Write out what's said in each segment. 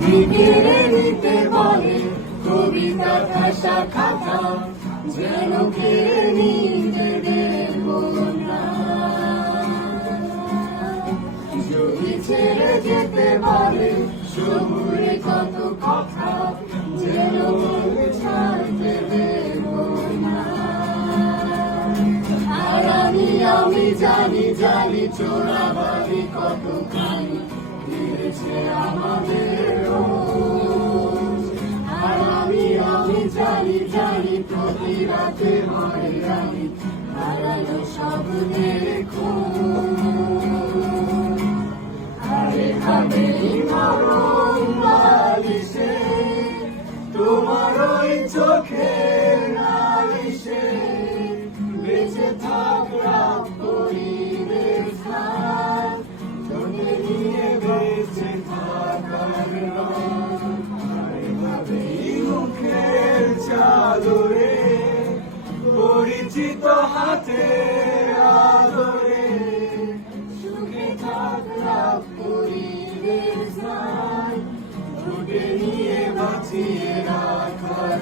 ছবি কেড়ে নিতে বলে, কবিতা ভাষা খাতা যেন কেড়ে নিতে দেব না যদি ছেড়ে যেতে বলে সবুরে কত কথা, যেন আর আমি আমি জানি জানি চোরাবাড়ি কত খানি আমাদের জানি জানি প্রতি রাতে মরে জানি হারানো সব দেখো পরিচিত হাতে আদরে সুখে থাকলাম পরিবেশ নিয়ে বাঁচিয়ে রাখার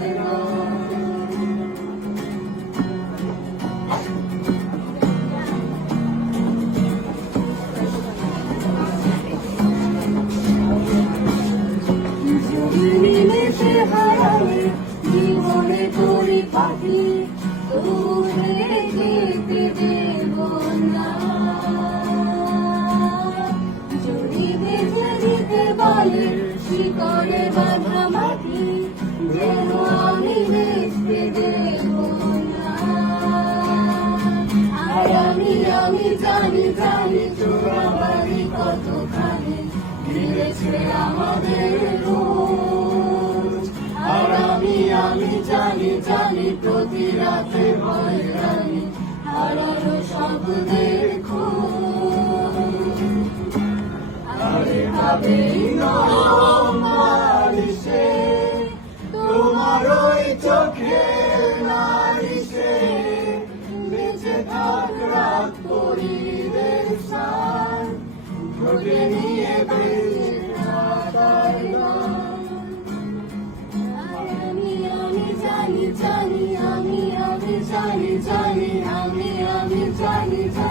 জীবনে করি পাখি। শিকড়ে বাঁধা মাটি যেন আমি বেঁচতে দেব আর আমি আমি জানি জানি চোরা বাড়ি কতখানি মিলেছে আমাদের রাতে ময়দানি হারানো শব্দের আরে ভাবি নারিসে তোমার ওই চোখে নারিসে বেঁচে থাক রাত করি রে সার নিয়ে বেঁচে থাকার জানি জানি জানি জানি আমি আমি জানি জানি